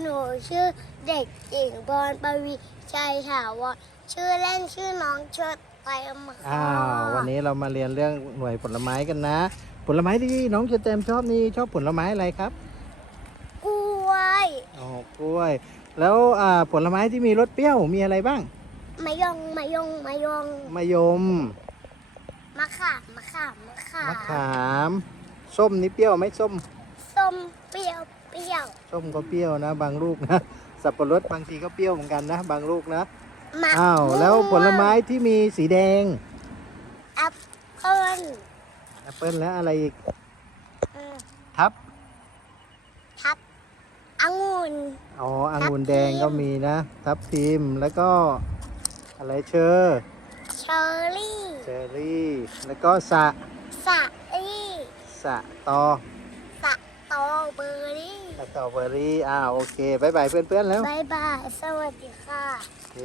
หนูชื่อเด็กหญิงบอลปวีชัยถาวรชื่อเล่นชื่อน้องเชิดเต็มค่ะอ้าววันนี้เรามาเรียนเรื่องหน่วยผลไม้กันนะ ผลไม้ที่น้องเชอเตมชอบนี่ชอบผลไม้อะไรครับกล้วยอ๋อกล้วย แล้วอ่าผลไม้ที่มีรสเปรี้ยวมีอะไรบ้างมะยงมะยงมะยงมะยมมะขามมะขามมะขามมะขาม ส้มนี่เปรี้ยวไหมส้ม ส้มเปรี้ยว เปรี้ยวส้มก็เปรี้ยวนะ บางลูกนะ สับปะรดบางทีก็เปรี้ยวเหมือนกันนะ บางลูกนะ มะอ้าว แล้วผลไม้ที่มีสีแดง แอปเปิ้ลแอปเปิ้ลแล้วอะไรอีก เออทับ ทับองุ่น อ๋อองุ่นทับทิมแดงก็มีนะ ทับทิม แล้วก็อะไรเชอร์เชอร์รี่เชอรี่ แล้วก็สะสะรี่สะตอ สะตอเบอร์รี่ สตรอเบอรี่อ่าโอเคบายบายเพื่อนๆแล้วบายบาย สวัสดีค่ะ โอเค